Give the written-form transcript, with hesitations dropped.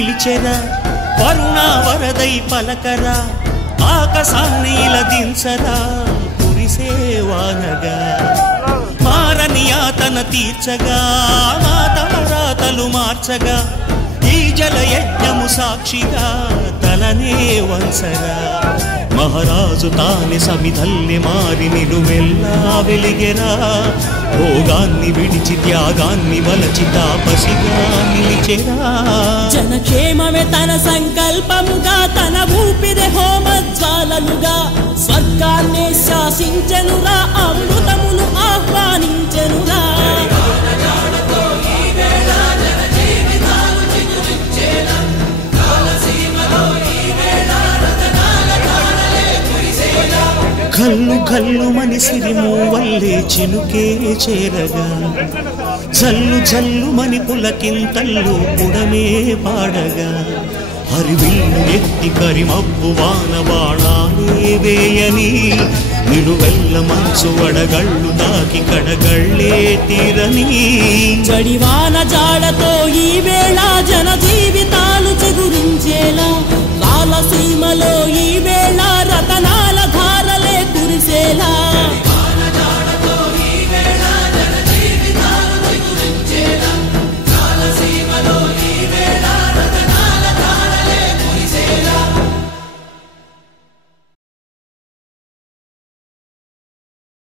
పిలిచెరా వరుణ వరదై పలకరా ఆకాశాన్ని దించరా కురిసేవానగా మారని యాతన తీర్చగా మాతరాతలు మార్చగా ఈ జలయజ్ఞము సాక్షిగా తలనే వంచరా మహారాజు తానే సమిధల్ని మారి నిలువెల్లా వెలిగెరా భోగాన్ని విడిచి త్యాగాన్ని వలచి తాపసిగా నిలిచెరా జనక్షేమమే తన సంకల్పముగా తన ఊపిరి హోమజ్వాలలుగా స్వర్గాన్ని శాసించెనురా అమృతమును ఆహ్వానించెనురా కల్లు కల్లు మనిసిరి మూవల్లే చినుకే చేరగా జల్లు జల్లు మని పులకింతల్లు పుడమే పాడగా హరివిల్లు ఎత్తి కరిమబ్బు వాన బాణాలే వేయని నిలువెల్ల మనసు వడగళ్ళు దాకి కడగళ్ళే తీరని జడివాన జాడతో ఈ వేళ జనజీ